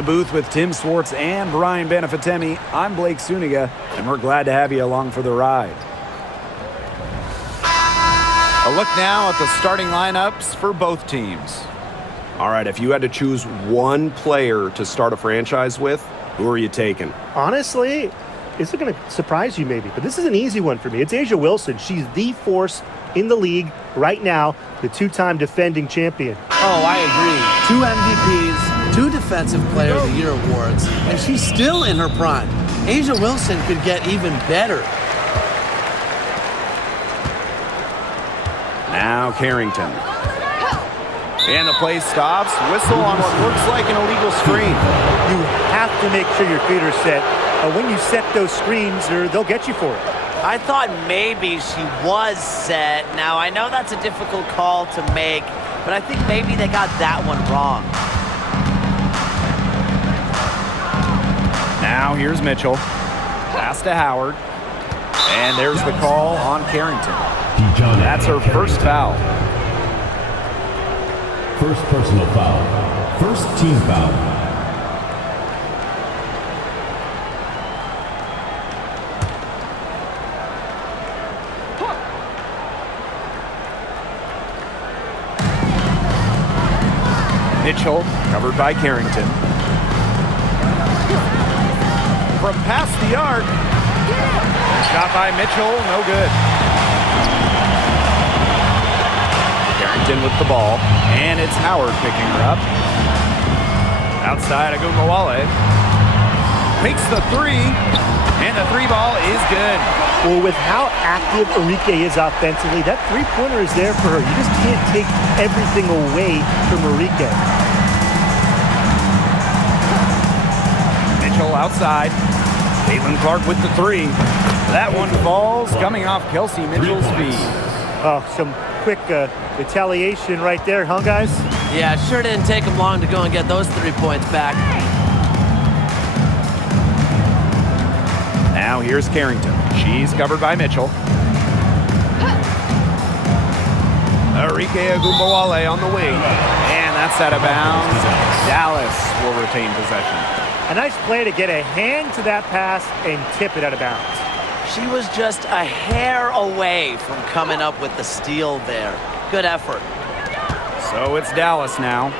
the booth with Tim Swartz and Brian Benefitemi, I'm Blake Suniga, and we're glad to have you along for the ride. A look now at the starting lineups for both teams. All right, if you had to choose one player to start a franchise with, who are you taking? Honestly, this is going to surprise you maybe, but this is an easy one for me. It's A'ja Wilson. She's the force in the league right now, the two-time defending champion. Oh, I agree. 2 MVPs, 2 Defensive Player of the Year awards, and she's still in her prime. A'ja Wilson could get even better. Now Carrington. And the play stops. Whistle on what looks like an illegal screen. You have to make sure your feet are set. When you set those screens, they'll get you for it. I thought maybe she was set. Now, I know that's a difficult call to make, but I think maybe they got that one wrong. Now here's Mitchell. Pass to Howard. And there's the call on Carrington. That's her first foul. First personal foul. First team foul. Mitchell covered by Carrington. From past the arc. Shot by Mitchell, no good. Carrington with the ball, and it's Howard picking her up. Outside, Agumbawale makes the three, and the 3 ball is good. Well, with how active Arike is offensively, that three-pointer is there for her. You just can't take everything away from Arike. Mitchell outside. CaitlinClark with the 3. That one falls, coming off Kelsey Mitchell's feet. Oh, some quick retaliation right there, huh, guys? Yeah, it sure didn't take them long to go and get those 3 points back. Now here's Carrington. She's covered by Mitchell. Arike Agumbawale on the wing. And that's out of bounds. Dallas will retain possession. A nice play to get a hand to that pass and tip it out of bounds. She was just a hair away from coming up with the steal there. Good effort. So it's Dallas now.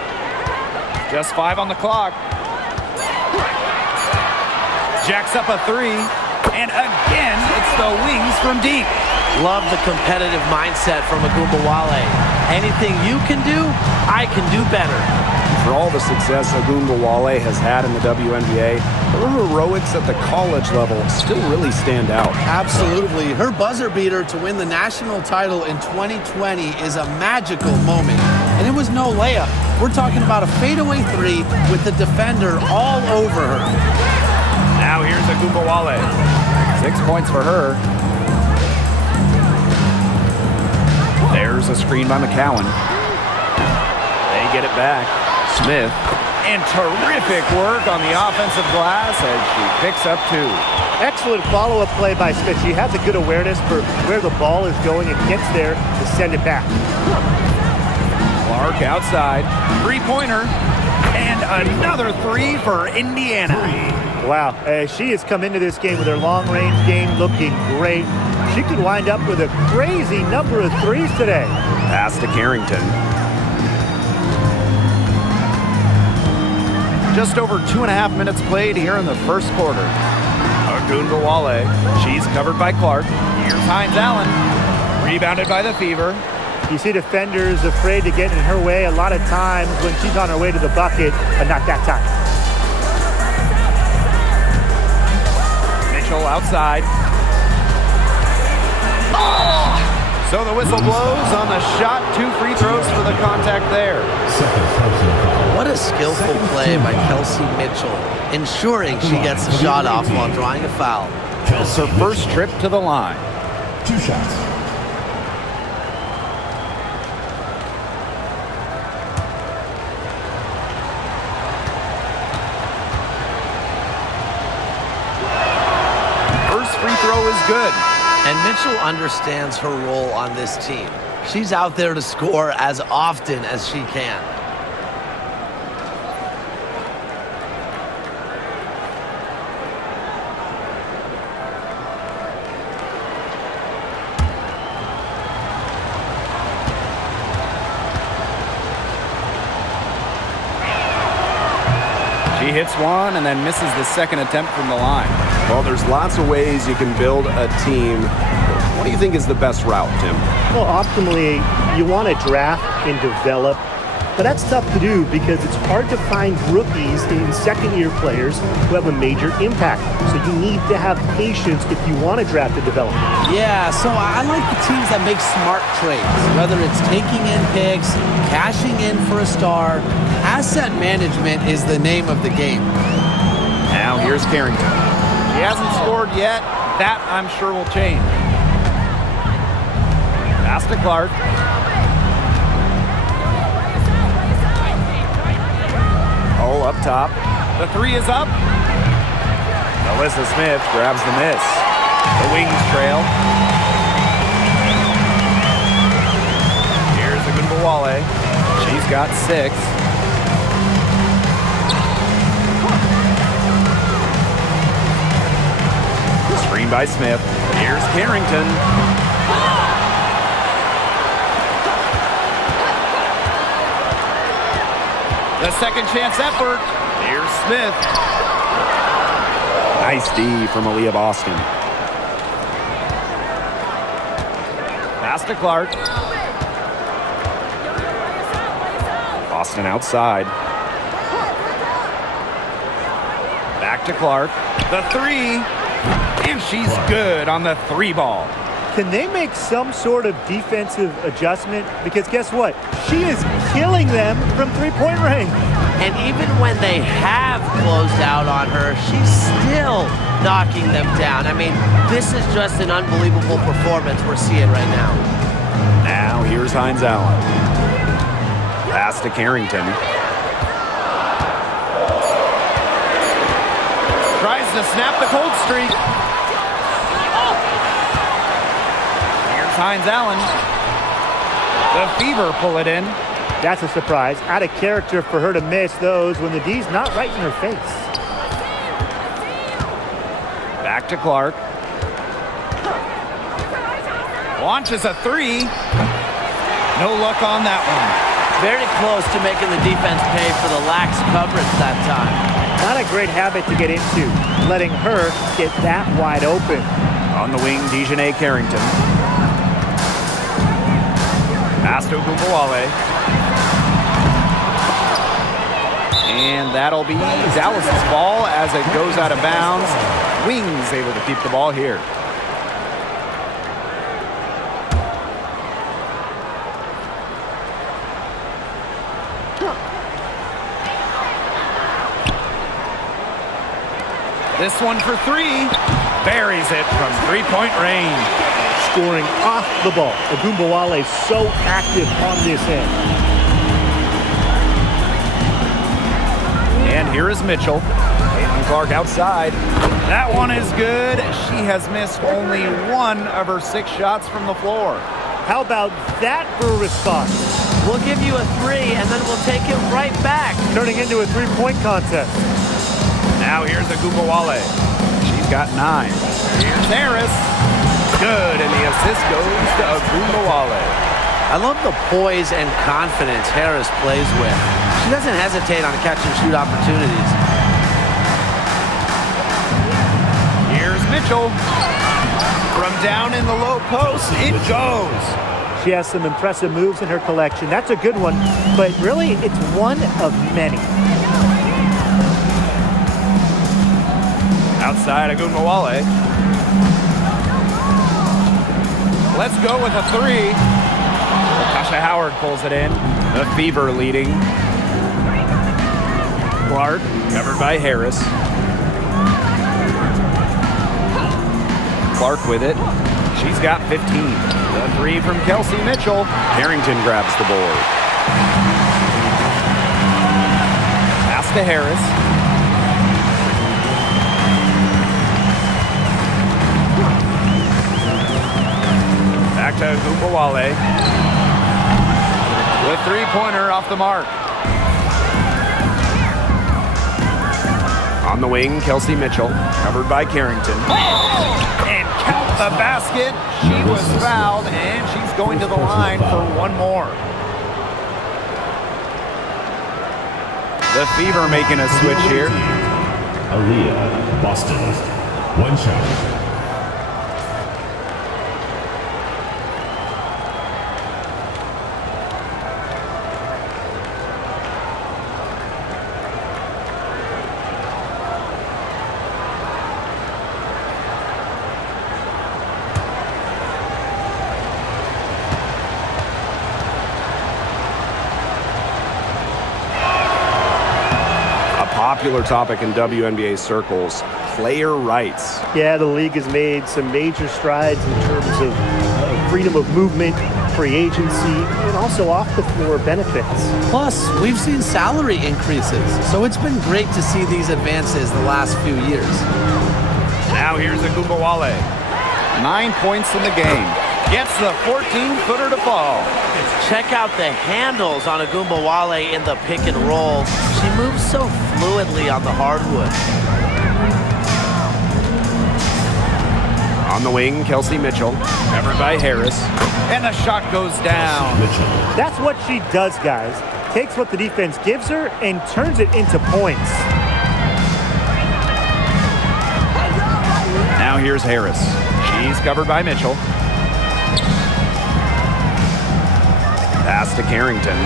Just 5 on the clock. Jacks up a 3. And again, it's the wings from deep. Love the competitive mindset from Agumbawale. Anything you can do, I can do better. For all the success Agumbawale has had in the WNBA, her heroics at the college level still really stand out. Absolutely. Her buzzer beater to win the national title in 2020 is a magical moment. And it was no layup. We're talking about a fadeaway 3 with the defender all over her. Now here's Agumbawale. 6 points for her. There's a screen by McCowan. They get it back. Smith. And terrific work on the offensive glass as she picks up 2. Excellent follow-up play by Smith. She has a good awareness for where the ball is going and gets there to send it back. Clark outside. 3-pointer. And another 3 for Indiana. Wow, she has come into this game with her long-range game looking great. She could wind up with a crazy number of 3s today. Pass to Carrington. Just over 2.5 minutes played here in the first quarter. Agumbawale, she's covered by Clark. Here's Hines Allen, rebounded by the Fever. You see defenders afraid to get in her way a lot of times when she's on her way to the bucket, but not that time. Mitchell outside. Oh! So the whistle blows on the shot. 2 free throws for the contact there. What a skillful play by Kelsey Mitchell, ensuring she gets the shot off while drawing a foul. It's her first trip to the line. 2 shots. First free throw is good. And Mitchell understands her role on this team. She's out there to score as often as she can. She hits one and then misses the second attempt from the line. Well, there's lots of ways you can build a team. What do you think is the best route, Tim? Well, optimally, you want to draft and develop, but that's tough to do because it's hard to find rookies and second-year players who have a major impact. So you need to have patience if you want to draft and develop. Yeah, so I like the teams that make smart trades, whether it's taking in picks, cashing in for a star. Asset management is the name of the game. Now here's Carrington. She hasn't scored yet. That, I'm sure, will change. Pass to Clark. Oh, up top. The three is up. Alyssa Smith grabs the miss. The wings trail. Here's Ogunbowale. She's got 6. Screen by Smith. Here's Carrington. The second chance effort. Here's Smith. Nice D from Aaliyah Boston. Pass to Clark. Boston outside. Back to Clark. The three. And she's good on the 3 ball. Can they make some sort of defensive adjustment? Because guess what? She is killing them from three-point range. And even when they have closed out on her, she's still knocking them down. I mean, this is just an unbelievable performance we're seeing right now. Now here's Hines Allen. Pass to Carrington. Tries to snap the cold streak. Here's Hines Allen. The Fever pull it in. That's a surprise. Out of character for her to miss those when the D's not right in her face. Back to Clark. Launches a 3. No luck on that one. Very close to making the defense pay for the lax coverage that time. Not a great habit to get into, letting her get that wide open. On the wing, Dejanay Carrington. Pass to Ogunbowale. And that'll be Dallas's ball as it goes out of bounds. Wings able to keep the ball here. This one for 3. Buries it from 3-point range. Scoring off the ball. Ogunbowale so active on this end. And here is Mitchell. Caitlin Clark outside. That one is good. She has missed only 1 of her 6 shots from the floor. How about that for a response? We'll give you a 3, and then we'll take it right back. Turning into a three-point contest. Now here's Ogunbowale. She's got 9. Here's Harris. Good, and the assist goes to Ogunbowale. I love the poise and confidence Harris plays with. She doesn't hesitate on catch-and-shoot opportunities. Here's Mitchell. From down in the low post, it goes. She has some impressive moves in her collection. That's a good one, but really it's one of many. Outside Ogunbowale. Let's go with a 3. Tasha Howard pulls it in. The Fever leading. Clark covered by Harris. Clark with it. She's got 15. The 3 from Kelsey Mitchell. Carrington grabs the board. Pass to Harris. Back to Ogunbowale. The 3-pointer off the mark. On the wing, Kelsey Mitchell, covered by Carrington. And count the basket. She was fouled, and she's going to the line for 1 more. The Fever making a switch here. Aaliyah, Boston. One shot. Popular topic in WNBA circles, player rights. Yeah, the league has made some major strides in terms of freedom of movement, free agency, and also off-the-floor benefits. Plus, we've seen salary increases, so it's been great to see these advances the last few years. Now here's Agumbawale. 9 points in the game. Gets the 14-footer to fall. Check out the handles on Agumbawale in the pick and roll. She moves so fluidly on the hardwood. On the wing, Kelsey Mitchell, covered by Harris. And the shot goes down. That's what she does, guys. Takes what the defense gives her and turns it into points. Now here's Harris. She's covered by Mitchell. Pass to Carrington.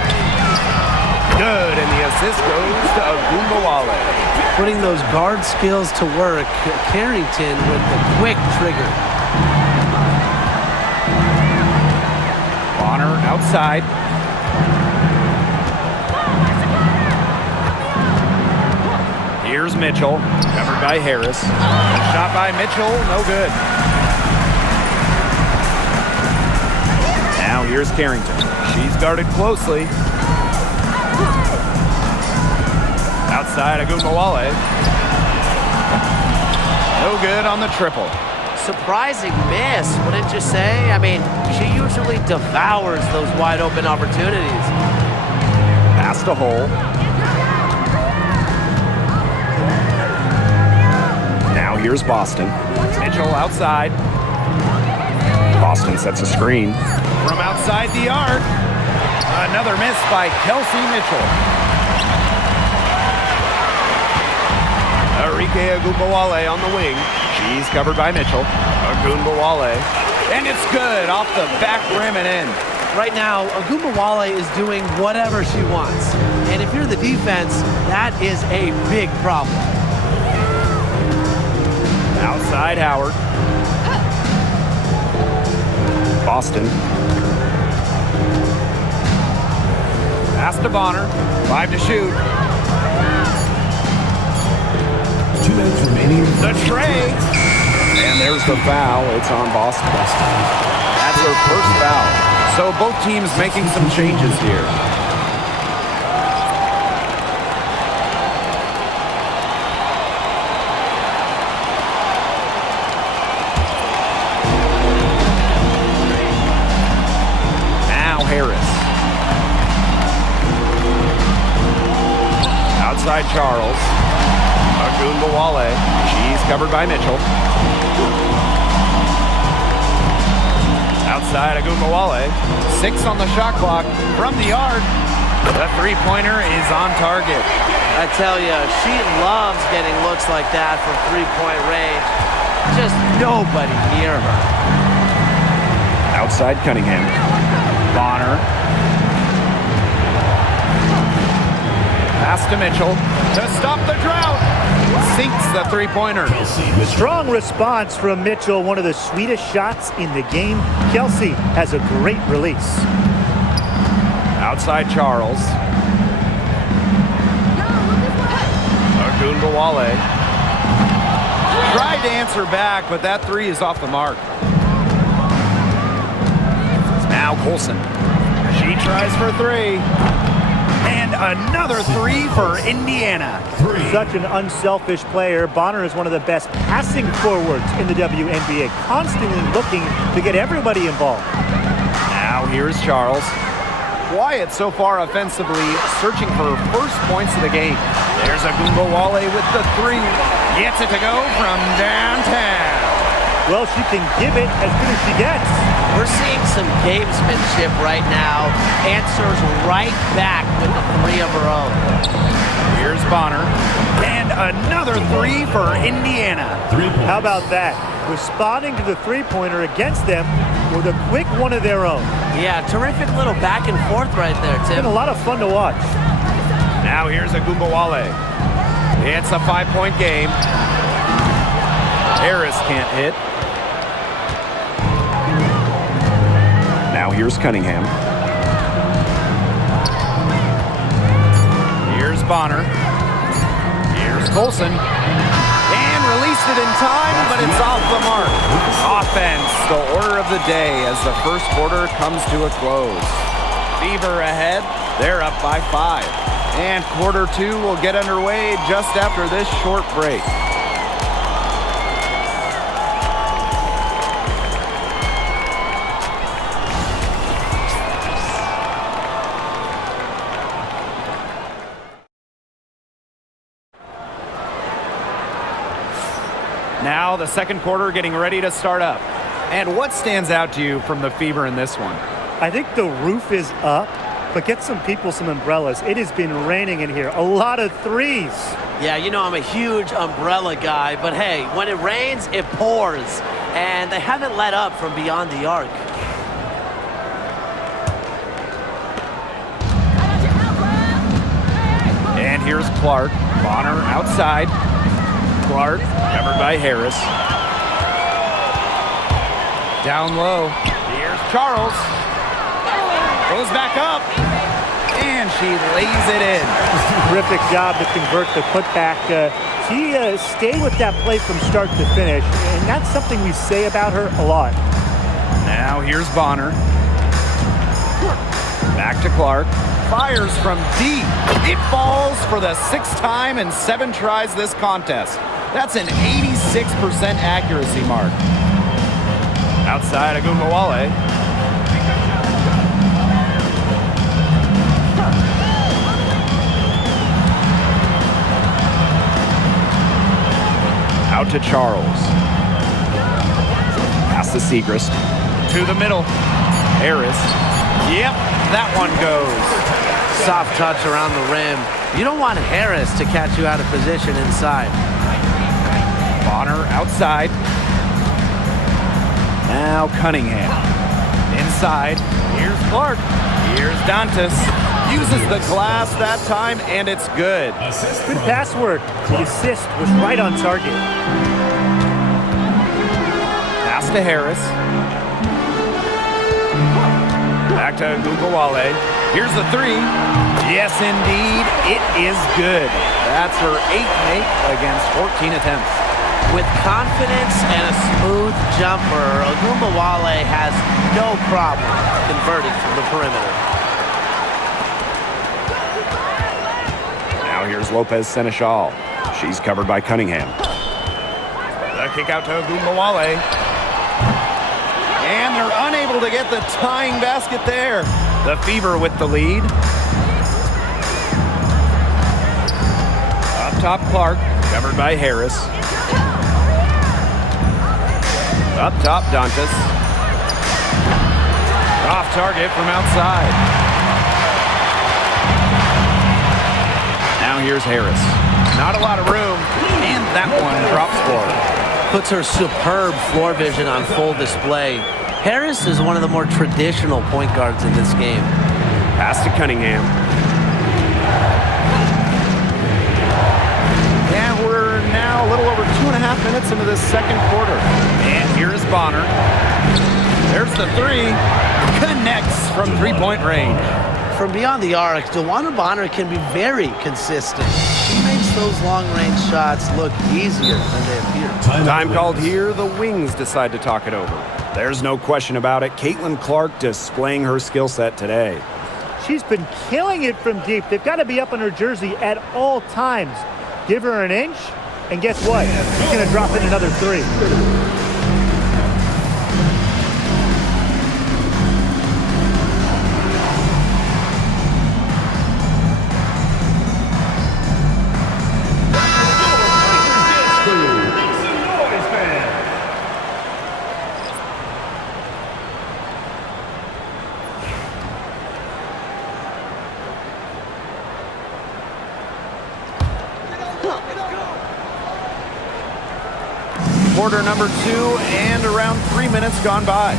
Good, and the assist goes to Agumbawale. Putting those guard skills to work, Carrington with the quick trigger. Bonner outside. Here's Mitchell, covered by Harris. A shot by Mitchell, no good. Now here's Carrington. She's guarded closely. Outside Agumbawale. No good on the triple. Surprising miss, wouldn't you say? I mean, she usually devours those wide open opportunities. Pass to Hull. Now here's Boston. Mitchell outside. Boston sets a screen. From outside the arc. Another miss by Kelsey Mitchell. Arike Agumbawale on the wing. She's covered by Mitchell. Agumbawale. And it's good off the back rim and in. Right now, Agumbawale is doing whatever she wants. And if you're the defense, that is a big problem. Outside Howard. Boston. Pass to Bonner. 5 to shoot. 2 minutes remaining. The tray. And there's the foul. It's on Boston. That's her first foul. So both teams making some changes here. Now Harris. Outside Charles. Agumbawale. She's covered by Mitchell. Outside Agumbawale. 6 on the shot clock from the arc. The three-pointer is on target. I tell you, she loves getting looks like that from three-point range. Just nobody near her. Outside Cunningham. Bonner. Pass to Mitchell to stop the drought. Sinks the three-pointer. Strong response from Mitchell, one of the sweetest shots in the game. Kelsey has a great release. Outside Charles. Agumbawale. Tried to answer back, but that three is off the mark. Now Colson. She tries for 3. And another 3 for Indiana. Such an unselfish player. Bonner is one of the best passing forwards in the WNBA, constantly looking to get everybody involved. Now here's Charles. Quiet so far offensively, searching for first points of the game. There's Agumbawale with the 3. Gets it to go from downtown. Well, she can give it as good as she gets. We're seeing some gamesmanship right now. Answers right back with a three of her own. Here's Bonner. And another three for Indiana. 3 points. How about that? Responding to the three-pointer against them with a quick one of their own. Yeah, terrific little back and forth right there, It's Tim. been a lot of fun to watch. Now here's Agumbawale. It's a 5-point game. Harris can't hit. Now here's Cunningham. Here's Bonner. Here's Colson. And released it in time, but it's off the mark. Offense, the order of the day as the first quarter comes to a close. Fever ahead. They're up by 5. And quarter 2 will get underway just after this short break. Now the second quarter getting ready to start up. And what stands out to you from the Fever in this one? I think the roof is up, but get some people some umbrellas. It has been raining in here. A lot of threes. Yeah, you know I'm a huge umbrella guy, but hey, when it rains, it pours. And they haven't let up from beyond the arc. And here's Clark. Bonner outside. Clark covered by Harris. Down low. Here's Charles. Goes back up. And she lays it in. Terrific job to convert the putback. She stayed with that play from start to finish, and that's something we say about her a lot. Now here's Bonner. Back to Clark. Fires from deep. It falls for the 6th time in 7 tries this contest. That's an 86% accuracy mark. Outside Agumbawale. Out to Charles. Pass to Segrist. To the middle. Harris. Yep, that one goes. Soft touch around the rim. You don't want Harris to catch you out of position inside. Bonner outside. Now Cunningham. Inside. Here's Clark. Here's Dantas. Uses the glass that time, and it's good. Good pass work. The assist was right on target. Pass to Harris. Back to Agumbawale. Here's the 3. Yes, indeed. It is good. That's her 8th make against 14 attempts. With confidence and a smooth jumper, Agumbawale has no problem converting from the perimeter. Now here's Lopez Seneschal. She's covered by Cunningham. The kick out to Agumbawale. And they're unable to get the tying basket there. The Fever with the lead. Up top, Clark, covered by Harris. Up top, Dantas. Off target from outside. Now here's Harris. Not a lot of room, and that one drops for her. Puts her superb floor vision on full display. Harris is one of the more traditional point guards in this game. Pass to Cunningham. And we're now a little over 2.5 minutes into this second quarter. And here's Bonner. There's the 3. Connects from 3-point range. From beyond the arc, DeWanna Bonner can be very consistent. She makes those long-range shots look easier than they appear. Time called here. The Wings decide to talk it over. There's no question about it. CaitlinClark displaying her skill set today. She's been killing it from deep. They've got to be up in her jersey at all times. Give her an inch, and guess what? She's going to drop in another 3. quarter number 2 and around 3 minutes gone by.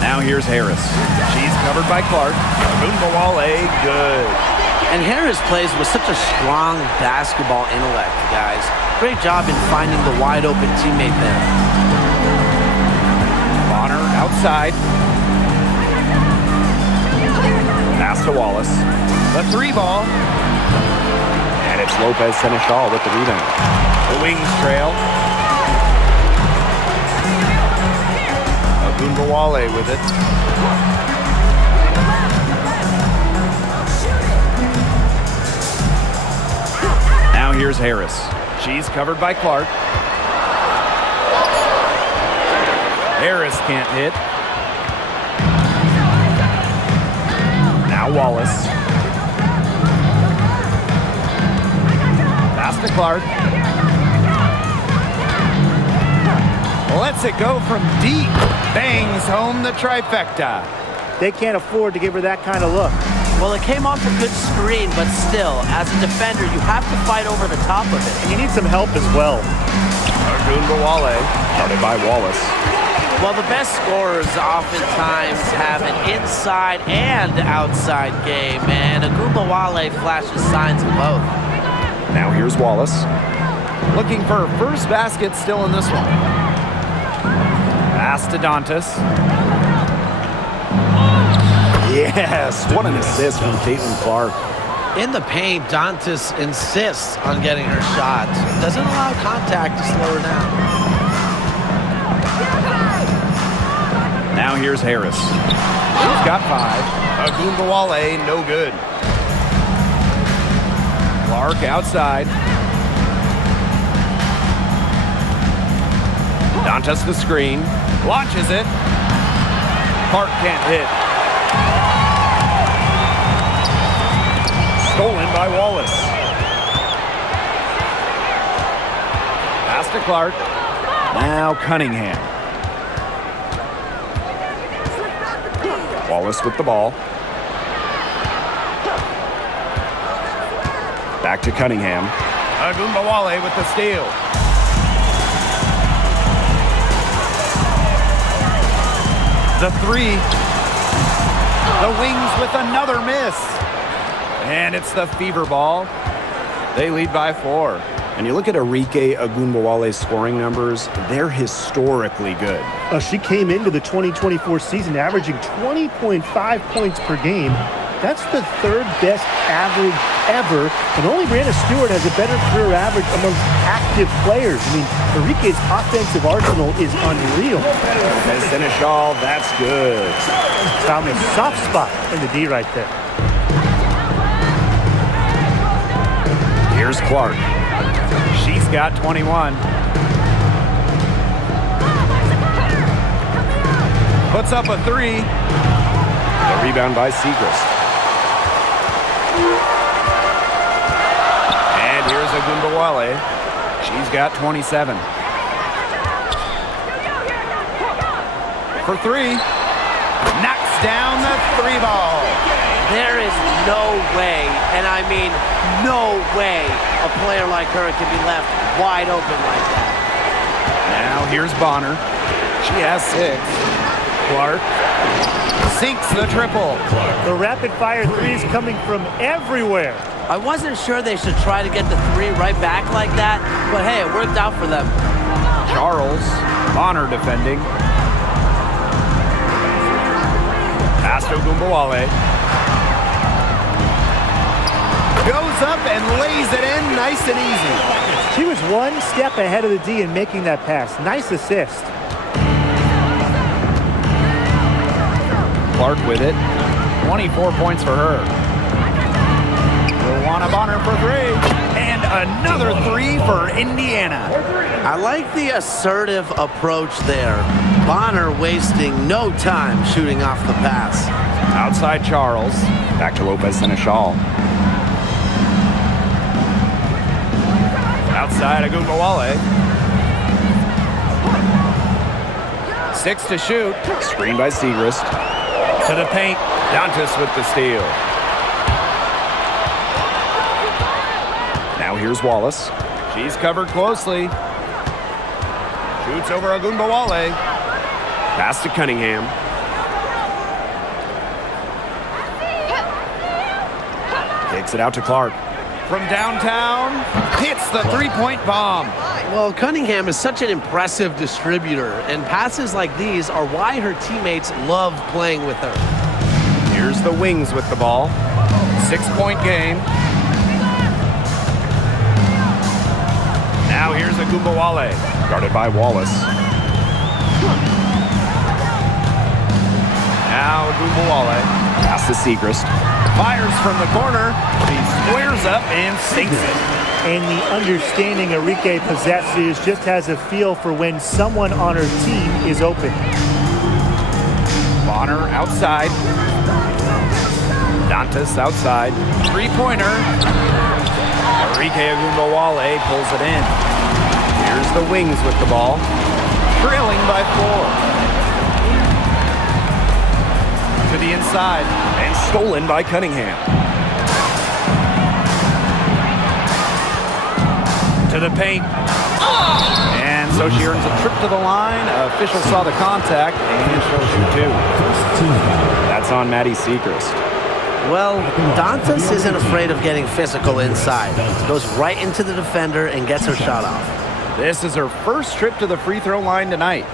Now here's Harris. She's covered by Clark. Ogunbowale, good. And Harris plays with such a strong basketball intellect, guys. Great job in finding the wide open teammate there. Bonner outside. Pass to Wallace. The 3 ball. And it's Lopez Seneschal with the rebound. The Wings trail. Ogunbowale with it. Now here's Harris. She's covered by Clark. Harris can't hit. Now Wallace. Pass to Clark. Lets it go from deep. Bangs home the trifecta. They can't afford to give her that kind of look. Well, it came off a good screen, but still, as a defender, you have to fight over the top of it. And you need some help as well. Ogunbowale. Guarded by Wallace. Well, the best scorers oftentimes have an inside and outside game, and Ogunbowale flashes signs of both. Now here's Wallace. Looking for her first basket still in this one. Pass to Dantas. Yes, what an assist from Caitlin-Clark. In the paint, Dantas insists on getting her shot. Doesn't allow contact to slow her down. Now here's Harris. She's got 5. Ogunbowale, no good. Clark outside. Dantas the screen. Launches it. Clark can't hit. Stolen by Wallace. Pass to Clark. Now Cunningham. Wallace with the ball. Back to Cunningham. Ogunbowale with the steal. The 3. The Wings with another miss. And it's the fever ball. They lead by 4. And you look at Arike Ogunbowale's scoring numbers, they're historically good. She came into the 2024 season averaging 20.5 points per game. That's the 3rd best average ever, and only Brianna Stewart has a better career average amongst active players. I mean, Arike's offensive arsenal is unreal. As Seneschal, that's good. Found a soft spot in the D right there. Here's Clark. She's got 21. Puts up a 3. The rebound by Segrist. And here's Ogunbowale. She's got 27. For 3. Knocks down the 3 ball. There is no way, and I mean no way, a player like her can be left wide open like that. Now here's Bonner. She has 6. Clark sinks the triple. The rapid-fire threes coming from everywhere. I wasn't sure they should try to get the 3 right back like that, but hey, it worked out for them. Charles, Bonner defending. Pass to Ogunbowale. Goes up and lays it in nice and easy. She was one step ahead of the D in making that pass. Nice assist. Clark with it. 24 points for her. Luana Bonner for 3. And another 3 for Indiana. I like the assertive approach there. Bonner wasting no time shooting off the pass. Outside Charles. Back to Lopez Seneschal. Outside Ogunbowale. 6 to shoot. Screen by Segrist. To the paint. Dantas with the steal. Now here's Wallace. She's covered closely. Shoots over Agumbawale. Pass to Cunningham. Kicks it out to Clark. From downtown, hits the three-point bomb. Well, Cunningham is such an impressive distributor, and passes like these are why her teammates love playing with her. Here's the Wings with the ball. 6-point game. Now here's Agumbawale, guarded by Wallace. Now Agumbawale, pass to Segrist. Fires from the corner. He squares up and sinks it. And the understanding Enrique possesses just has a feel for when someone on her team is open. Bonner outside. Dantas outside. Three-pointer. Enrique Agumbawale pulls it in. Here's the Wings with the ball. Trailing by 4. To the inside. And stolen by Cunningham. To the paint. And so she earns a trip to the line. Official saw the contact, and she'll shoot 2. First team foul. That's on Maddie Segrist. Well, Dantas isn't afraid of getting physical inside. Goes right into the defender and gets her shot off. This is her first trip to the free throw line tonight.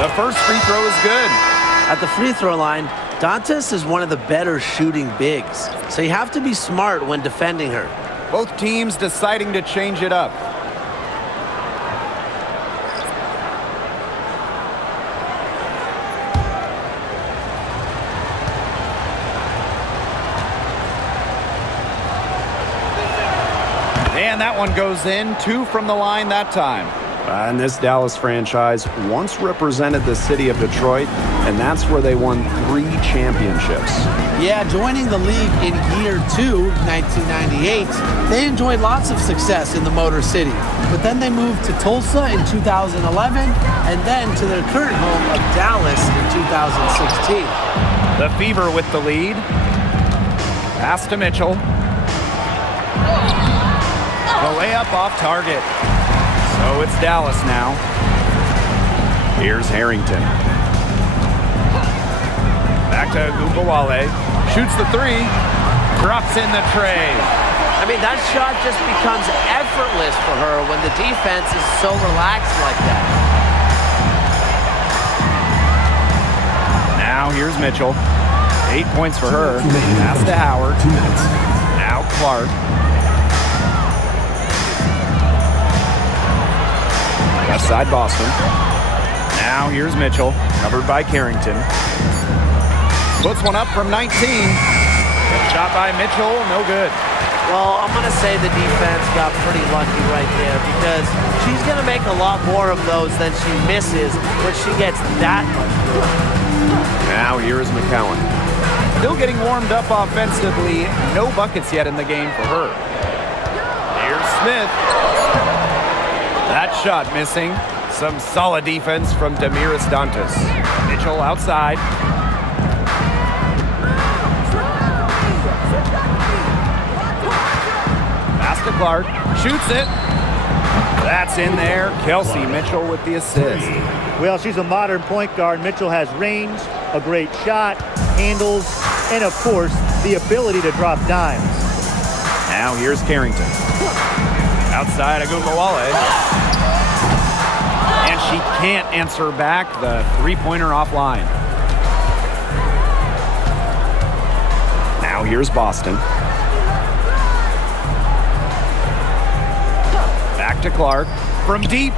The first free throw is good. At the free throw line, Dantas is one of the better shooting bigs, so you have to be smart when defending her. Both teams deciding to change it up. And that one goes in. 2 from the line that time. And this Dallas franchise once represented the city of Detroit, and that's where they won 3 championships. Yeah, joining the league in year 2, 1998, they enjoyed lots of success in the Motor City. But then they moved to Tulsa in 2011, and then to their current home of Dallas in 2016. The Fever with the lead. Pass to Mitchell. The layup off target. So it's Dallas now. Here's Harrington. Back to Agumbawale. Shoots the 3. Drops in the tray. I mean, that shot just becomes effortless for her when the defense is so relaxed like that. Now here's Mitchell. 8 points for her. Pass to Howard. Now Clark. Left side Boston. Now here's Mitchell. Covered by Carrington. Puts one up from 19. Good shot by Mitchell. No good. Well, I'm going to say the defense got pretty lucky right there because she's going to make a lot more of those than she misses when she gets that much good. Now here is McCowan. Still getting warmed up offensively. No buckets yet in the game for her. Here's Smith. That shot missing. Some solid defense from Damiris Dantas. Mitchell outside. Pass to Clark. Shoots it. That's in there. Kelsey Mitchell with the assist. Well, she's a modern point guard. Mitchell has range, a great shot, handles, and of course, the ability to drop dimes. Now here's Carrington. Outside Agumbawale. And she can't answer back the three-pointer offline. Now here's Boston. Back to Clark. From deep.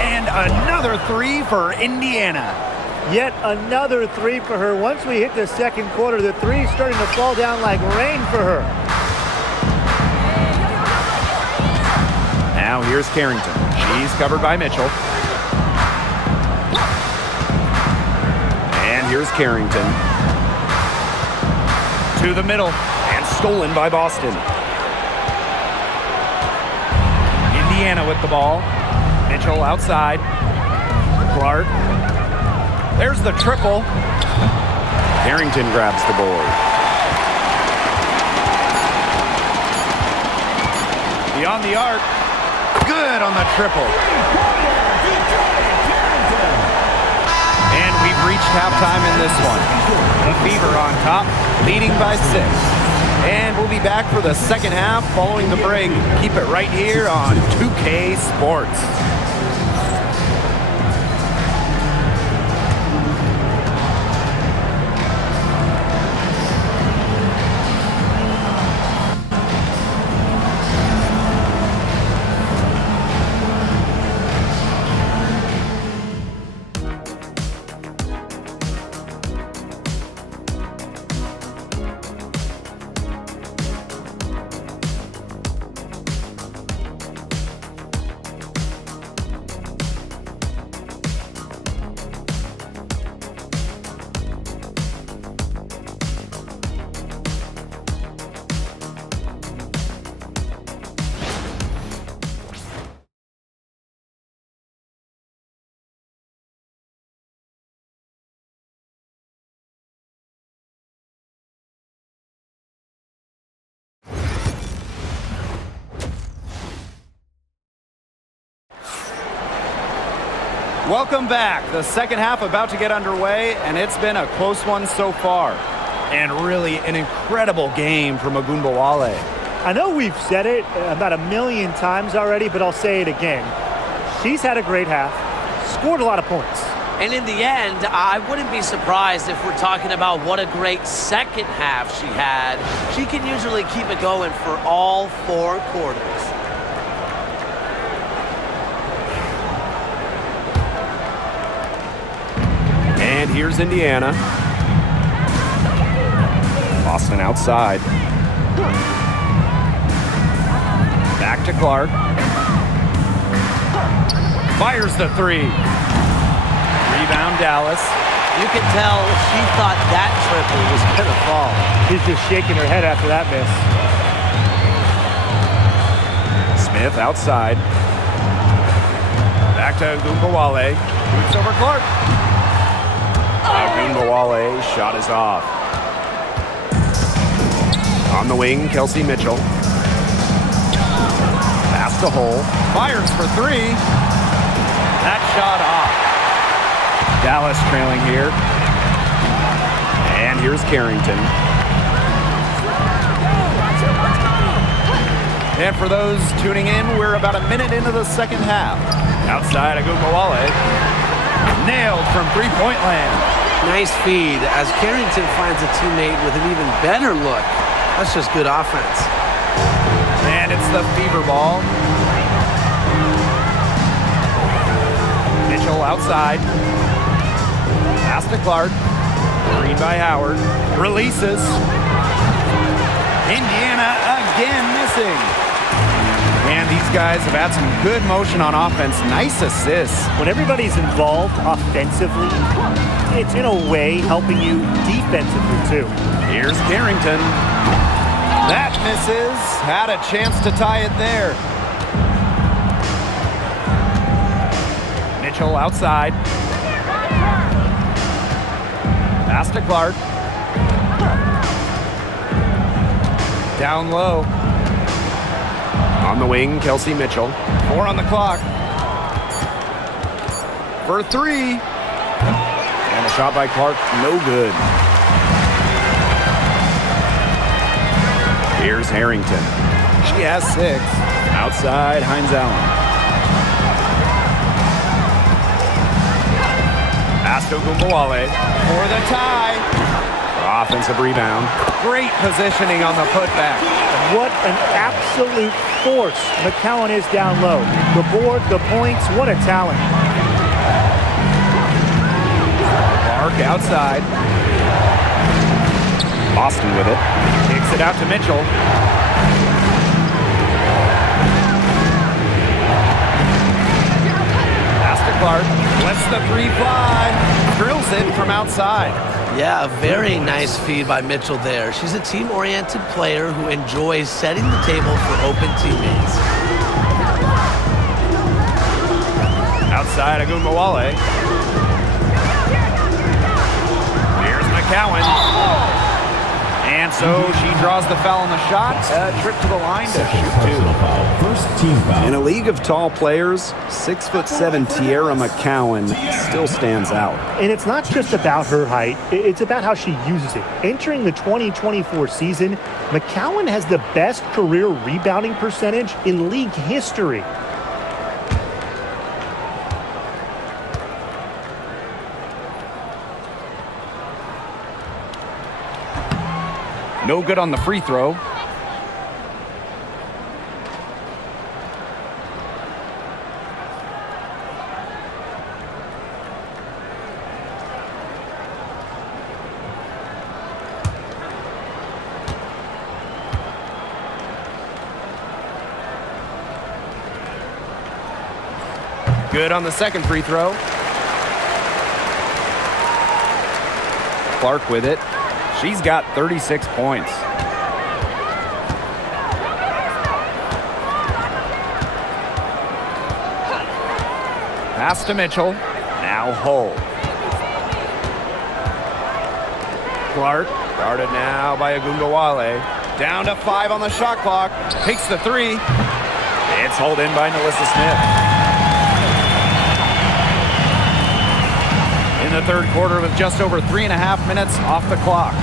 And another 3 for Indiana. Yet another 3 for her. Once we hit the second quarter, the 3's starting to fall down like rain for her. Now here's Carrington. She's covered by Mitchell. And here's Carrington. To the middle. And stolen by Boston. Indiana with the ball. Mitchell outside. Clark. There's the triple. Carrington grabs the board. Beyond the arc. Good on the triple. And we've reached halftime in this one. The Fever on top, leading by 6. And we'll be back for the second half following the break. Keep it right here on 2K Sports. Welcome back. The second half about to get underway, and it's been a close one so far. And really an incredible game from Ogunbowale. I know we've said it about 1,000,000 times already, but I'll say it again. She's had a great half, scored a lot of points. And in the end, I wouldn't be surprised if we're talking about what a great second half she had. She can usually keep it going for all 4 quarters. And here's Indiana. Boston outside. Back to Clark. Fires the 3. Rebound Dallas. You can tell she thought that triple was going to fall. She's just shaking her head after that miss. Smith outside. Back to Ogunbowale. Boots over Clark. Ogunbowale shot is off. On the wing, Kelsey Mitchell. Pass the hole. Fires for 3. That shot off. Dallas trailing here. And here's Carrington. And for those tuning in, we're about a minute into the second half. Outside Ogunbowale. Nailed from three-point land. Nice feed as Carrington finds a teammate with an even better look. That's just good offense. And it's the Fever ball. Mitchell outside. Pass to Clark. Green by Howard. Releases. Indiana again missing. And these guys have had some good motion on offense. Nice assists. When everybody's involved offensively, it's in a way helping you defensively too. Here's Carrington. That misses. Had a chance to tie it there. Mitchell outside. Pass to Clark. Down low. On the wing, Kelsey Mitchell. 4 on the clock. For 3. And a shot by Clark, no good. Here's Harrington. She has 6. Outside, Hines Allen. Pass to Ogunbowale for the tie. Offensive rebound. Great positioning on the putback. What an absolute force McCowan is down low. The board, the points, what a talent. Clark outside. Boston with it. Kicks it out to Mitchell. Pass to Clark. Lets the 3 fly. Drills it from outside. Yeah, a very nice feed by Mitchell there. She's a team-oriented player who enjoys setting the table for open teammates. Outside Agunmawale. Here's McCowan. And so she draws the foul on the shot. A trip to the line to Second shoot two. personal foul. First team foul. In a league of tall players, 6'7" Tierra McCowan still stands out. And it's not just about her height, it's about how she uses it. Entering the 2024 season, McCowan has the best career rebounding percentage in league history. No good on the free throw. Good on the second free throw. Clark with it. She's got 36 points. Pass to Mitchell. Now Hull. Clark, guarded now by Agundawale. Down to 5 on the shot clock. Takes the 3. It's hauled in by Nalissa Smith. In the third quarter with just over 3.5 minutes off the clock.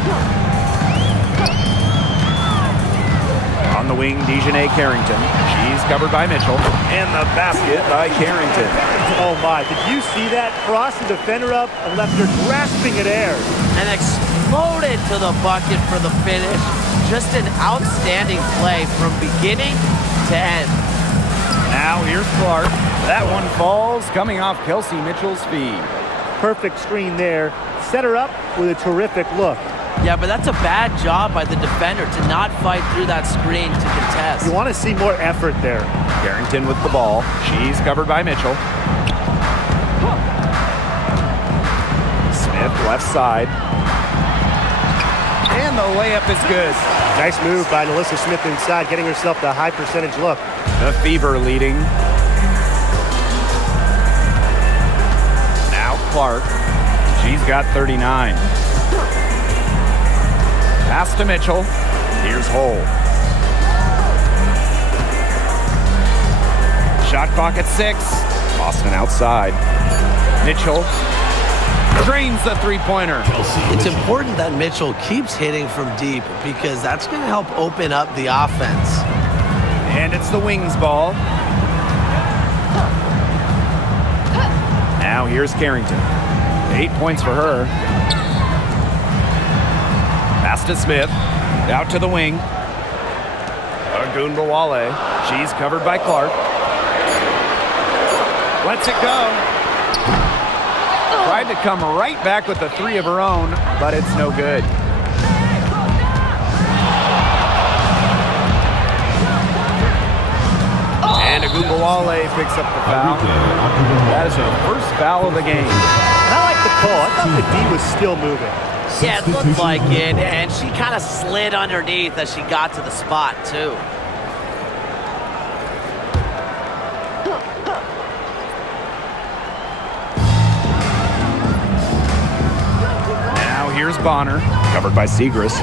On the wing, Dejanay Carrington. She's covered by Mitchell. And the basket by Carrington. Oh my, did you see that? Crossed the defender up and left her grasping at air. And exploded to the bucket for the finish. Just an outstanding play from beginning to end. Now here's Clark. That one falls coming off Kelsey Mitchell's feed. Perfect screen there. Set her up with a terrific look. Yeah, but that's a bad job by the defender to not fight through that screen to contest. You want to see more effort there. Carrington with the ball. She's covered by Mitchell. Smith left side. And the layup is good. Nice move by Nalissa Smith inside, getting herself the high percentage look. The Fever leading. Now Clark. She's got 39. Pass to Mitchell. Here's Hull. Shot clock at 6. Boston outside. Mitchell drains the three-pointer. It's important that Mitchell keeps hitting from deep because that's going to help open up the offense. And it's the Wings ball. Now here's Carrington. 8 points for her. Pass to Smith. Out to the wing. Agunbawale. She's covered by Clark. Lets it go. Tried to come right back with the 3 of her own, but it's no good. And Agunbawale picks up the foul. That is her first foul of the game. And I like the call. I thought the D was still moving. Yeah, it looked like it, and she kind of slid underneath as she got to the spot, too. Now here's Bonner, covered by Segrist.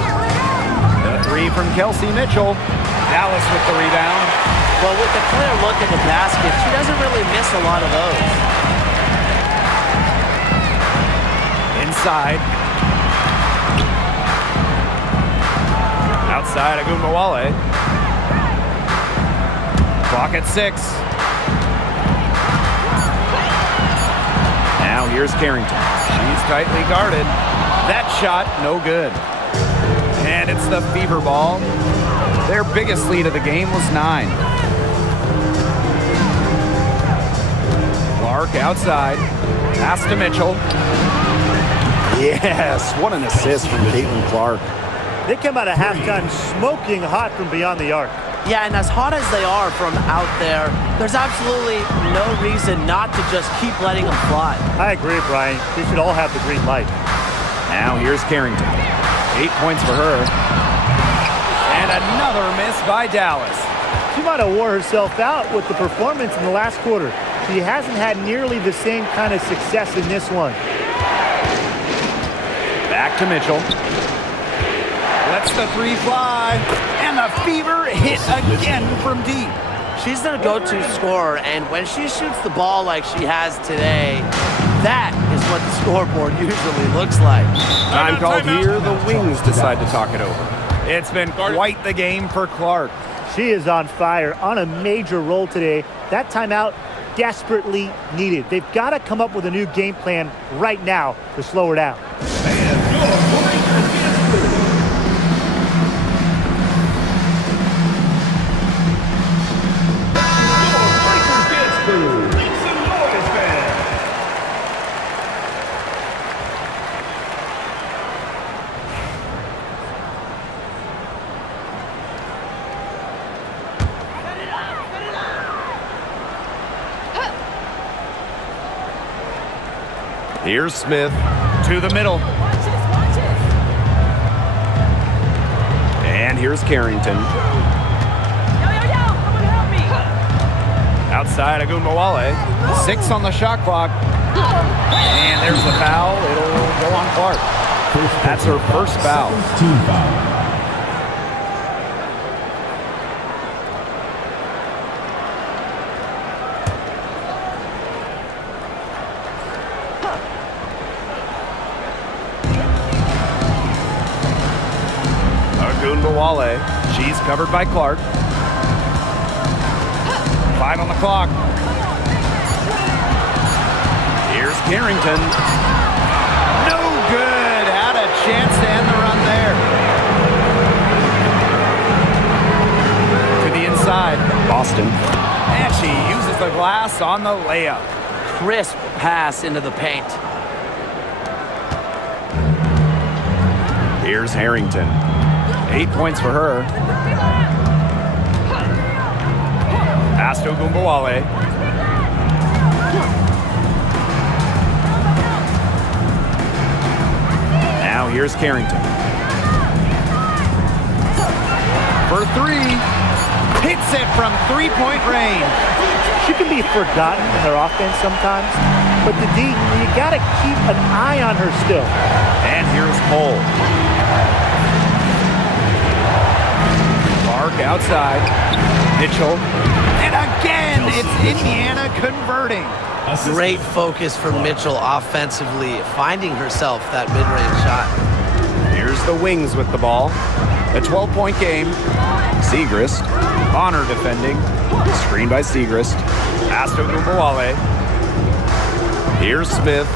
The 3 from Kelsey Mitchell. Dallas with the rebound. Well, with the clear look at the basket, she doesn't really miss a lot of those. Inside. Outside Agunbawale. Clock at 6. Now here's Carrington. She's tightly guarded. That shot, no good. And it's the Fever ball. Their biggest lead of the game was 9. Clark outside. Pass to Mitchell. Yes, what an assist from Caitlin Clark. They come out of halftime smoking hot from beyond the arc. Yeah, and as hot as they are from out there, there's absolutely no reason not to just keep letting them fly. I agree, Brian. They should all have the green light. Now here's Carrington. 8 points for her. And another miss by Dallas. She might have wore herself out with the performance in the last quarter. He hasn't had nearly the same kind of success in this one. Back to Mitchell. Lets the three fly. And the fever hit again from deep. She's their go-to scorer, and when she shoots the ball like she has today, that is what the scoreboard usually looks like. Time called here. The Wings decide to talk it over. It's been quite the game for Clark. She is on fire, on a major roll today. That timeout desperately needed. They've got to come up with a new game plan right now to slow her down. Here's Smith. To the middle. And here's Carrington. Outside Agunbowale. 6 on the shot clock. And there's the foul. It'll go on Clark. That's her first foul. Team foul. Agunbowale. She's covered by Clark. 5 on the clock. Here's Carrington. No good. Had a chance to end the run there. To the inside. Boston. And she uses the glass on the layup. Crisp pass into the paint. Here's Harrington. 8 points for her. Pass to Agunbowale. Now here's Carrington. For 3. Hits it from 3-point range. She can be forgotten in their offense sometimes, but the D, you got to keep an eye on her still. And here's Cole. Clark outside. Mitchell. And again, it's Indiana converting. Great focus from Mitchell offensively, finding herself that mid-range shot. Here's the Wings with the ball. A 12-point game. Segrist. Bonner defending. Screen by Segrist. Pass to Agunbowale. Here's Smith.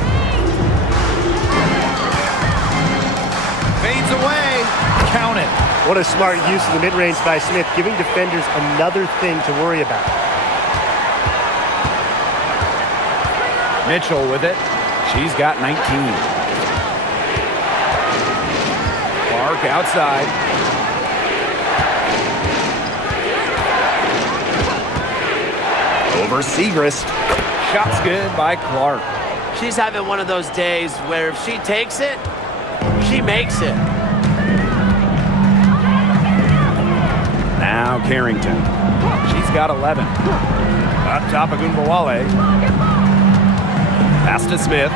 Fades away. Count it. What a smart use of the mid-range by Smith, giving defenders another thing to worry about. Mitchell with it. She's got 19. Clark outside. Over Segrist. Shot's good by Clark. She's having one of those days where if she takes it, she makes it. Now Carrington. She's got 11. Up top of Agunbowale. Pass to Smith.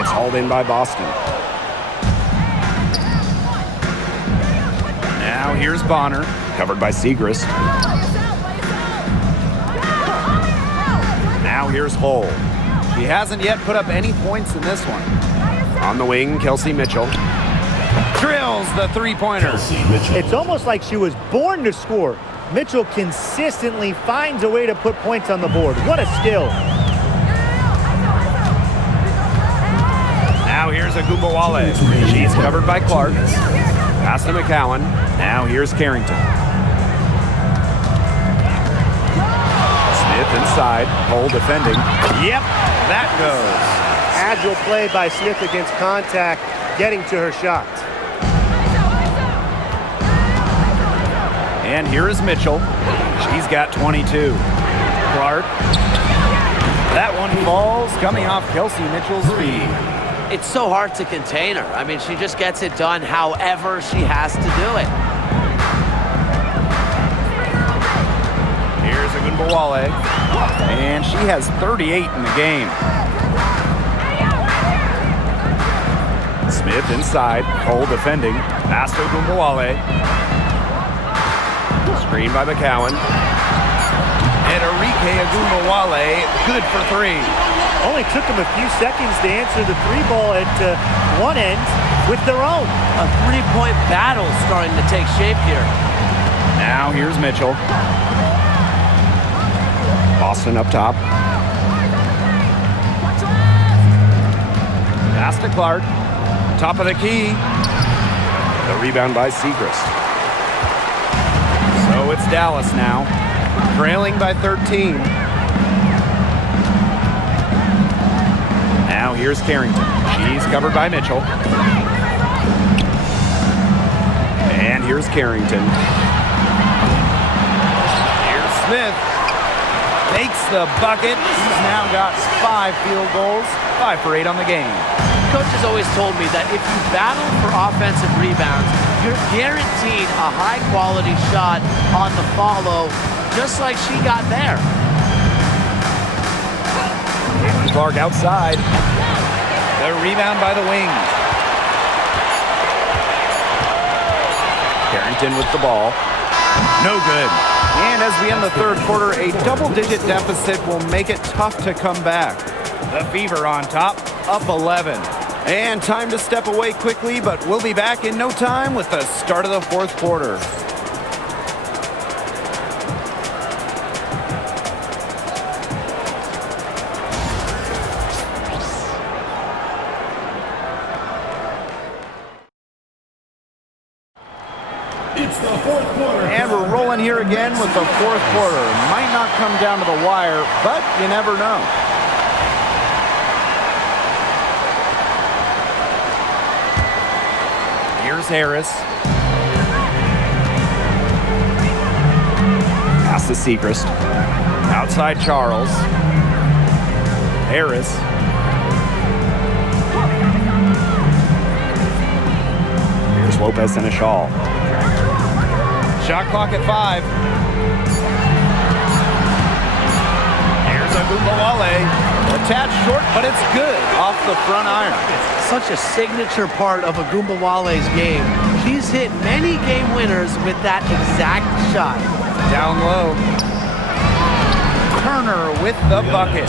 It's hauled in by Boston. Now here's Bonner. Covered by Segrist. Now here's Hull. She hasn't yet put up any points in this one. On the wing, Kelsey Mitchell. Drills the three-pointer. It's almost like she was born to score. Mitchell consistently finds a way to put points on the board. What a skill. Now here's Agunbowale. She's covered by Clark. Pass to McCowan. Now here's Carrington. Smith inside. Hull defending. Yep, that goes. Agile play by Smith against contact, getting to her shot. And here is Mitchell. She's got 22. Clark. That one falls, coming off Kelsey Mitchell's feet. It's so hard to contain her. I mean, she just gets it done however she has to do it. Here's Ogunbowale. And she has 38 in the game. Smith inside. Cole defending. Pass to Ogunbowale. Screen by McCowan. And Arike Ogunbowale, good for 3. Only took them a few seconds to answer the 3-ball at one end with their own. A 3-point battle starting to take shape here. Now here's Mitchell. Boston up top. Pass to Clark. Top of the key. The rebound by Segrist. So it's Dallas now, trailing by 13. Now here's Carrington. She's covered by Mitchell. And here's Carrington. Here's Smith. Makes the bucket. She's now got 5 field goals, 5 for 8 on the game. Coach has always told me that if you battle for offensive rebounds, you're guaranteed a high-quality shot on the follow, just like she got there. Clark outside. The rebound by the wing. Carrington with the ball. No good. And as we end the third quarter, a double-digit deficit will make it tough to come back. The Fever on top, up 11. And time to step away quickly, but we'll be back in no time with the start of the fourth quarter. It's the fourth quarter. And we're rolling here again with the fourth quarter. Might not come down to the wire, but you never know. Here's Harris. Pass to Segrist. Outside Charles. Harris. Here's Lopez and a shawl. Shot clock at 5. Here's Ogunbowale. Attached short, but it's good off the front iron. Such a signature part of Ogunbowale's game. She's hit many game winners with that exact shot. Down low. Turner with the bucket.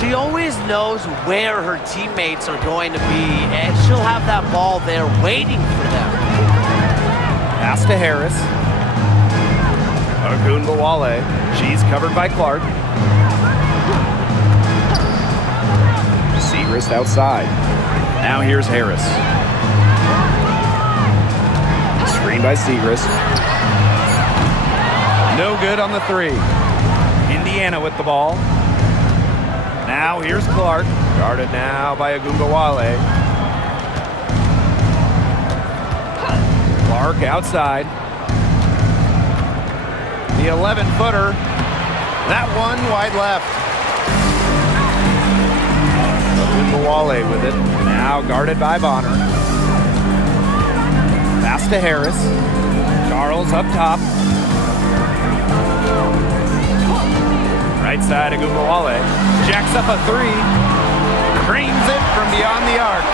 She always knows where her teammates are going to be, and she'll have that ball there waiting for them. Pass to Harris. Ogunbowale. She's covered by Clark. Segrist outside. Now here's Harris. Screen by Segrist. No good on the 3. Indiana with the ball. Now here's Clark. Guarded now by Ogunbowale. Clark outside. The 11-footer. That one wide left. Ogunbowale with it. Now guarded by Bonner. Pass to Harris. Charles up top. Right side, Ogunbowale. Jacks up a 3. Creams it from beyond the arc.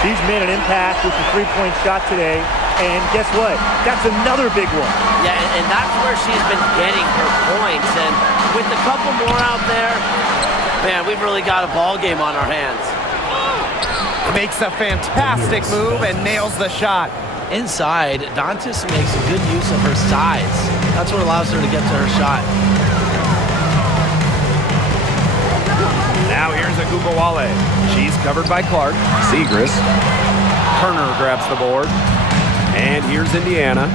She's made an impact with the 3-point shot today. And guess what? That's another big one. Yeah, and that's where she's been getting her points. And with a couple more out there, man, we've really got a ball game on our hands. Makes a fantastic move and nails the shot. Inside, Dantas makes a good use of her size. That's what allows her to get to her shot. Now here's Ogunbowale. She's covered by Clark. Segrist. Turner grabs the board. And here's Indiana.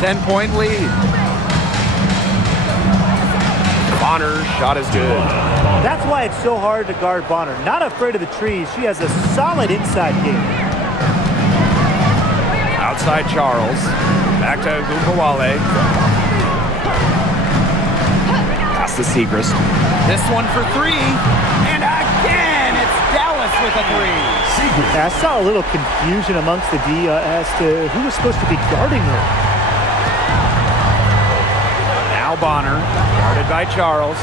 10-point lead. Bonner's shot is good. That's why it's so hard to guard Bonner. Not afraid of the trees. She has a solid inside game. Outside Charles. Back to Ogunbowale. Pass to Segrist. This one for 3. And again, it's Dallas with a 3. I saw a little confusion amongst the D as to who was supposed to be guarding her. Now Now Bonner, guarded by Charles.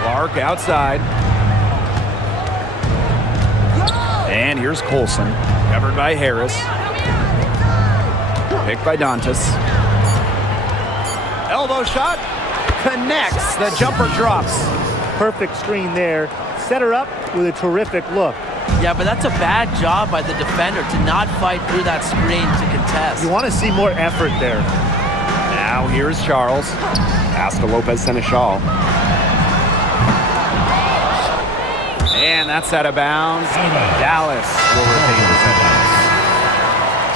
Clark outside. And here's Colson, covered by Harris. Picked by Dantas. Elbow shot, connects, the jumper drops. Perfect screen there. Set her up with a terrific look. Yeah, but that's a bad job by the defender to not fight through that screen to contest. You want to see more effort there. Now here's Charles. Pass to Lopez Seneschal. And that's out of bounds. Dallas will retain possession.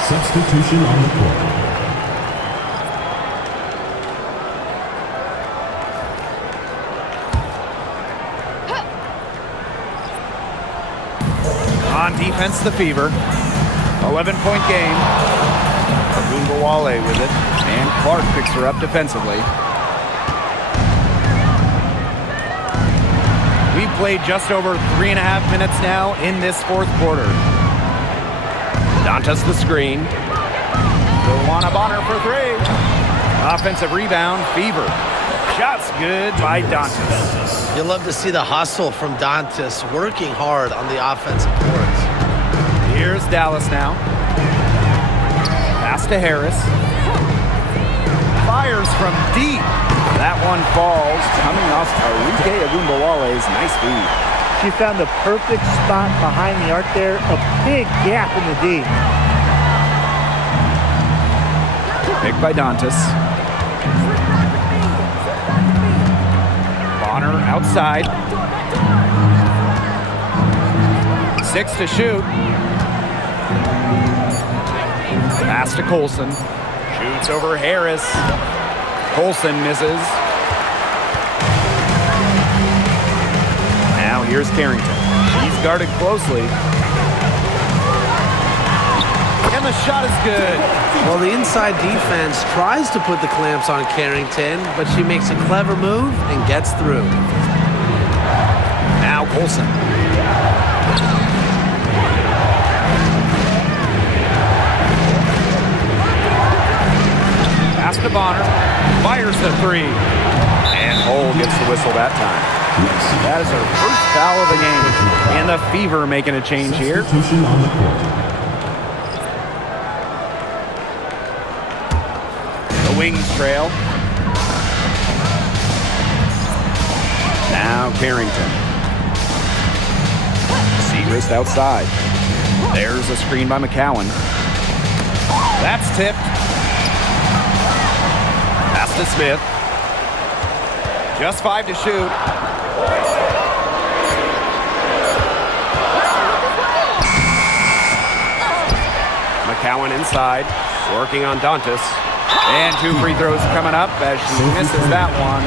Substitution on the court. On defense, the Fever. 11-point game. Agumbawale with it. And Clark picks her up defensively. We've played just over 3.5 minutes now in this fourth quarter. Dantas the screen. Luana Bonner for three. Offensive rebound, Fever. Shots good by Dantas. You'll love to see the hustle from Dantas working hard on the offensive boards. Here's Dallas now. Pass to Harris. Fires from deep. That one falls, coming off Arike Agumbawale's nice feed. She found the perfect spot behind the arc there. A big gap in the D. Picked by Dantas. Bonner outside. 6 to shoot. Pass to Colson. Shoots over Harris. Colson misses. Now here's Carrington. She's guarded closely. And the shot is good. Well, the inside defense tries to put the clamps on Carrington, but she makes a clever move and gets through. Now Colson. Pass to Bonner. Fires the three. And Hull gets the whistle that time. That is her first foul of the game. And the Fever making a change here. Substitution on the court. The Wings trail. Now Carrington. Segrist outside. There's a screen by McCowan. That's tipped. Pass to Smith. Just 5 to shoot. McCowan inside, working on Dantas. And 2 free throws coming up as she misses that one.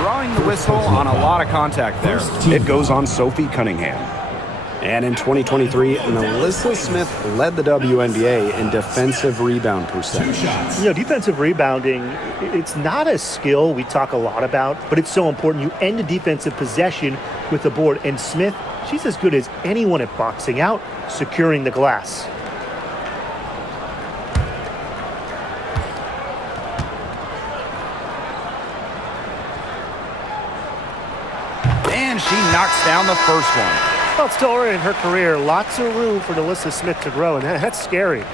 Drawing the whistle on a lot of contact there. It goes on Sophie Cunningham. And in 2023, Melissa Smith led the WNBA in defensive rebound percentage. You know, defensive rebounding, it's not a skill we talk a lot about, but it's so important. You end a defensive possession with the board. And Smith, she's as good as anyone at boxing out, securing the glass. And she knocks down the first one. Well, still early in her career, lots of room for Melissa Smith to grow, and that's scary.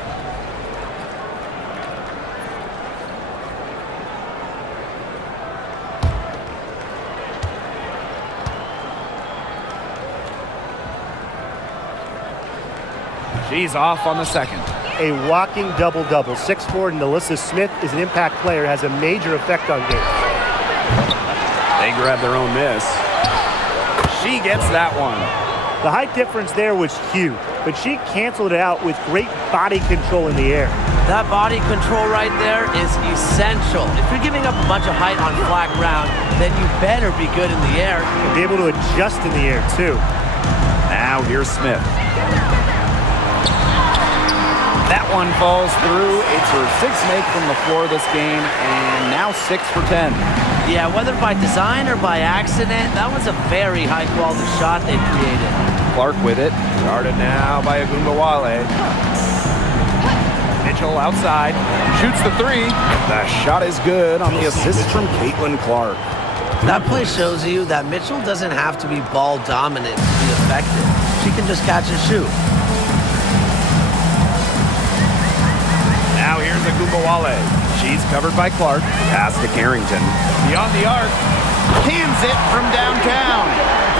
She's off on the second. A walking double-double. 6'4", Melissa Smith is an impact player, has a major effect on games. They grab their own miss. She gets that one. The height difference there was huge, but she canceled it out with great body control in the air. That body control right there is essential. If you're giving up a bunch of height on flat ground, then you better be good in the air. And be able to adjust in the air, too. Now here's Smith. That one falls through. It's her 6th make from the floor this game, and now 6 for 10. Yeah, whether by design or by accident, that was a very high-quality shot they created. Clark with it. Guarded now by Agumbawale. Mitchell outside, shoots the three. The shot is good on the assist from Clark. That play shows you that Mitchell doesn't have to be ball dominant to be effective. She can just catch and shoot. Now here's Agumbawale. She's covered by Clark. Pass to Carrington. Beyond the arc. Cans it from downtown.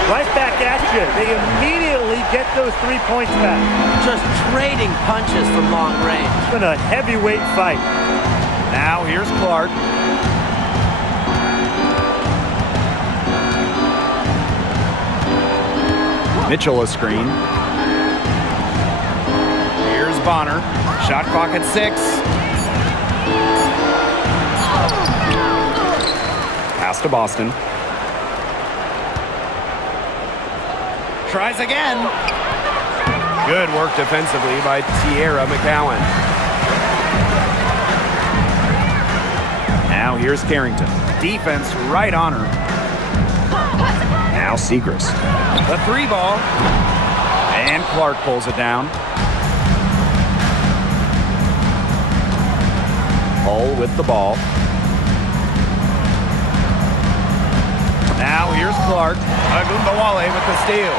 Right back at you. They immediately get those 3 points back. Just trading punches from long range. It's been a heavyweight fight. Now here's Clark. Mitchell a screen. Here's Bonner. Shot clock at 6. Pass to Boston. Tries again. Good work defensively by Tierra McCowan. Now here's Carrington. Defense right on her. Now Segrist. The 3 ball. And Clark pulls it down. Hull with the ball. Now here's Clark. Agumbawale with the steal.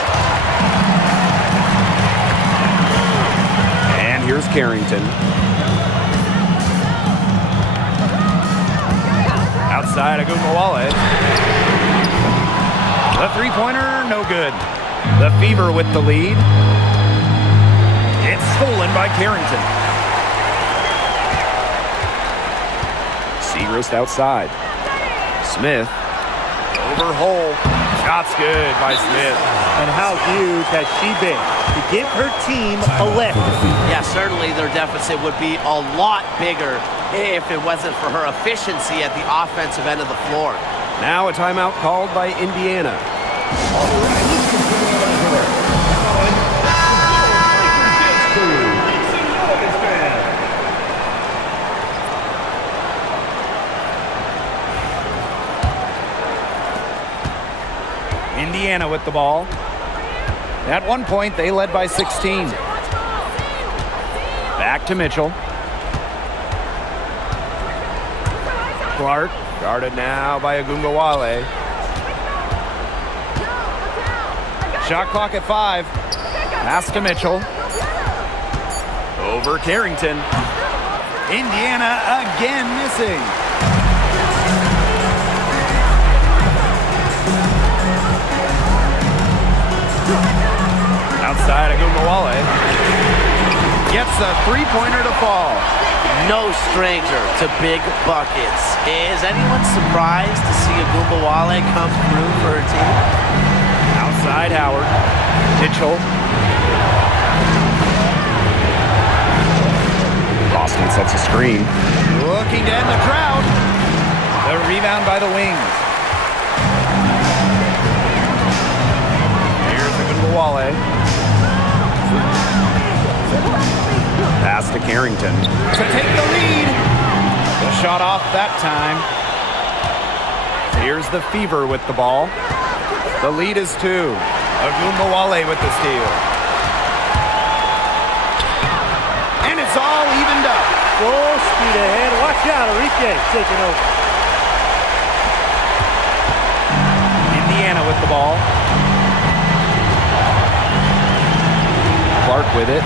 And here's Carrington. Outside Agumbawale. The 3-pointer, no good. The Fever with the lead. It's stolen by Carrington. Segrist outside. Smith. Over Hull. Shot's good by Smith. And how huge has she been to give her team a lift? Yeah, certainly their deficit would be a lot bigger if it wasn't for her efficiency at the offensive end of the floor. Now a timeout called by Indiana. Indiana with the ball. At one point, they led by 16. Back to Mitchell. Clark, guarded now by Agumbawale. Shot clock at 5. Pass to Mitchell. Over Carrington. Indiana again missing. Outside Agumbawale. Gets a 3-pointer to fall. No stranger to big buckets. Is anyone surprised to see Agumbawale come through for her team? Outside Howard. Mitchell. Boston sets a screen. Looking to end the drought. The rebound by the Wings. Here's Agumbawale. Pass to Carrington. To take the lead. The shot off that time. Here's the Fever with the ball. The lead is 2. Agumbawale with the steal. And it's all evened up. Full speed ahead. Watch out, Enrique taking over. Indiana with the ball. Clark with it.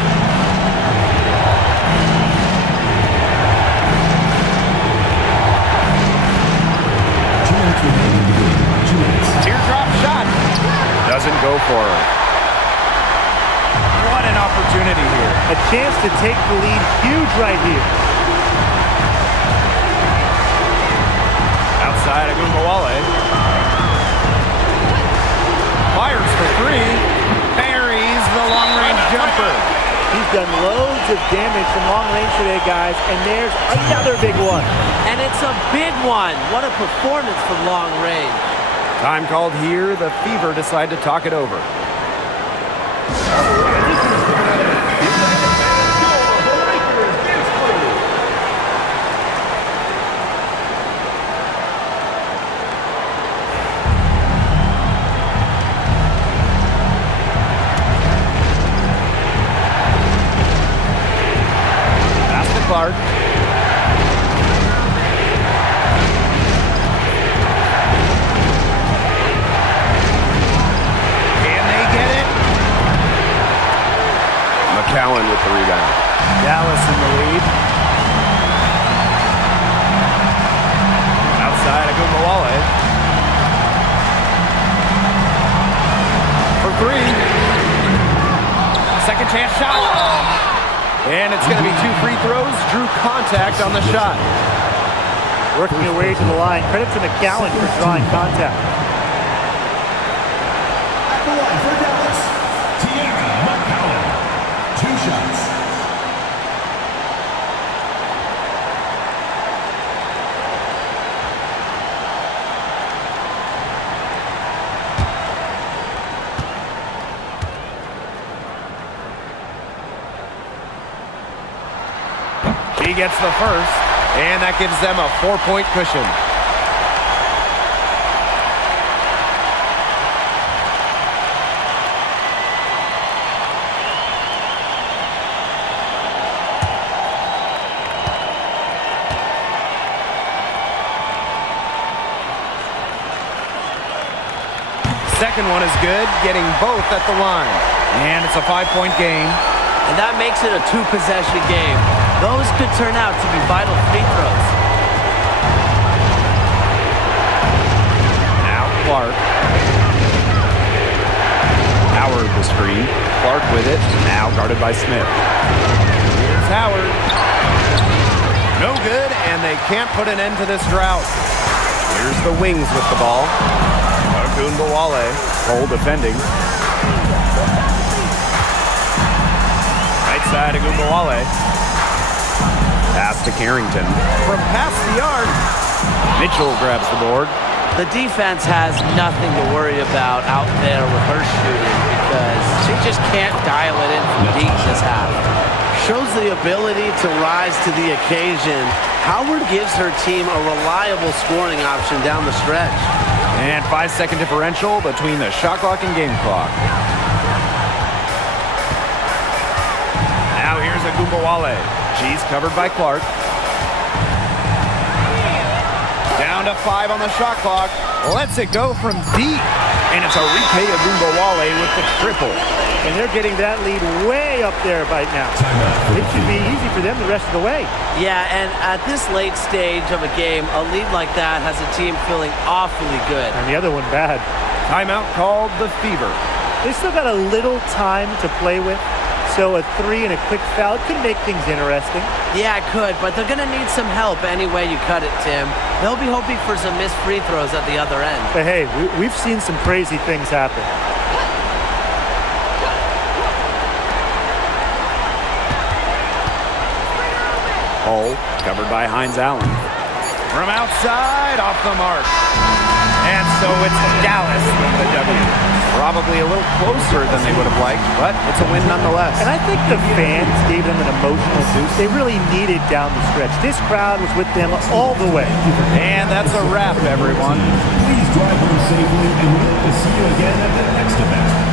Teardrop shot. Doesn't go for her. What an opportunity here. A chance to take the lead. Huge right here. Outside Agumbawale. Fires for 3. Buries the long-range jumper. He's done loads of damage from long range today, guys, and there's another big one. And it's a big one. What a performance from long range. Time called here. The Fever decide to talk it over. Clark. with the rebound. Dallas in the lead. Outside, Agumbawale. For three. Second chance shot. And it's going to be 2 free throws. Drew contact on the shot. Working your way to the line. Credit to McCowan for drawing contact. At the line for Dallas, Tiara McCowan. 2 shots. He gets the first, and that gives them a 4-point cushion. Second one is good, getting both at the line. And it's a 5-point game. And that makes it a 2-possession game. Those could turn out to be vital free throws. Now Clark. Howard the screen. Clark with it. Now guarded by Smith. Here's Howard. No good, and they can't put an end to this drought. Here's the Wings with the ball. Agumbawale. Cole defending. Right side, Agumbawale. Pass to Carrington. From past the arc, Mitchell grabs the board. The defense has nothing to worry about out there with her shooting because she just can't dial it in from deep this half. Shows the ability to rise to the occasion. Howard gives her team a reliable scoring option down the stretch. And 5-second differential between the shot clock and game clock. Now here's Agumbawale. She's covered by Clark. Down to 5 on the shot clock. Lets it go from deep. And it's Arike Agumbawale with the triple. And they're getting that lead way up there right now. It should be easy for them the rest of the way. Yeah, and at this late stage of a game, a lead like that has a team feeling awfully good. And the other one bad. Timeout called the Fever. They still got a little time to play with. So a 3 and a quick foul could make things interesting. Yeah, it could, but they're going to need some help any way you cut it, Tim. They'll be hoping for some missed free throws at the other end. But hey, we've seen some crazy things happen. Hull covered by Hines Allen. From outside, off the mark. And so it's Dallas with the W. Probably a little closer than they would have liked, but it's a win nonetheless. And I think the fans gave them an emotional boost. They really needed down the stretch. This crowd was with them all the way. And that's a wrap, everyone. Please drive home safely, and we hope to see you again at the next event.